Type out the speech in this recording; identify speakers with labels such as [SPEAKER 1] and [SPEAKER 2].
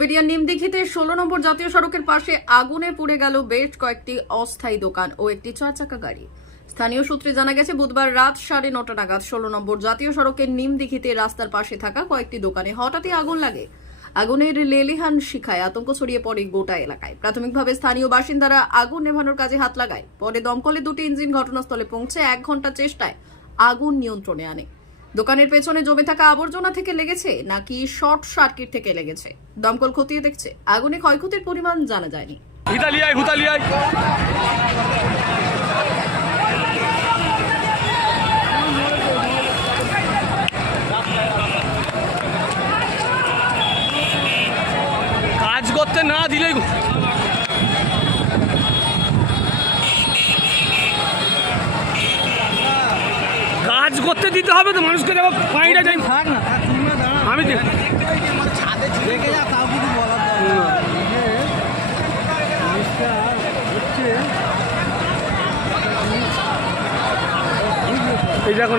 [SPEAKER 1] নদিয়ার নিমদিঘিতে ষোলো নম্বর জাতীয় সড়কের পাশে আগুনে পুড়ে গেল বেশ কয়েকটি অস্থায়ী দোকান ও একটি চার চাকা গাড়ি। স্থানীয় সূত্রে জানা গেছে বুধবার রাত সাড়ে নটা নাগাদ ষোলো নম্বর জাতীয় সড়কের নিমদিঘিতে রাস্তার পাশে থাকা কয়েকটি দোকানে হঠাৎই আগুন লাগে। আগুনের লেলিহান শিখায় আতঙ্ক ছড়িয়ে পড়ে গোটা এলাকায়। প্রাথমিকভাবে স্থানীয় বাসিন্দারা আগুন নেভানোর কাজে হাত লাগায়। পরে দমকলে দুটি ইঞ্জিন ঘটনাস্থলে পৌঁছে এক ঘণ্টা চেষ্টায় আগুন নিয়ন্ত্রণে আনে। দোকানের পেছনে জমে থাকা আবর্জনা থেকে লেগেছে নাকি শর্ট সার্কিট থেকে লেগেছে? দমকল খতিয়ে দেখছে, আগুনে ক্ষয়ক্ষতির পরিমাণ জানা যায়নি।
[SPEAKER 2] কাজ করতে না দিলেই করতে দিতে হবে তো মানুষকে দেখো পানিটা যাই
[SPEAKER 3] থাক না
[SPEAKER 2] আমি এই দেখুন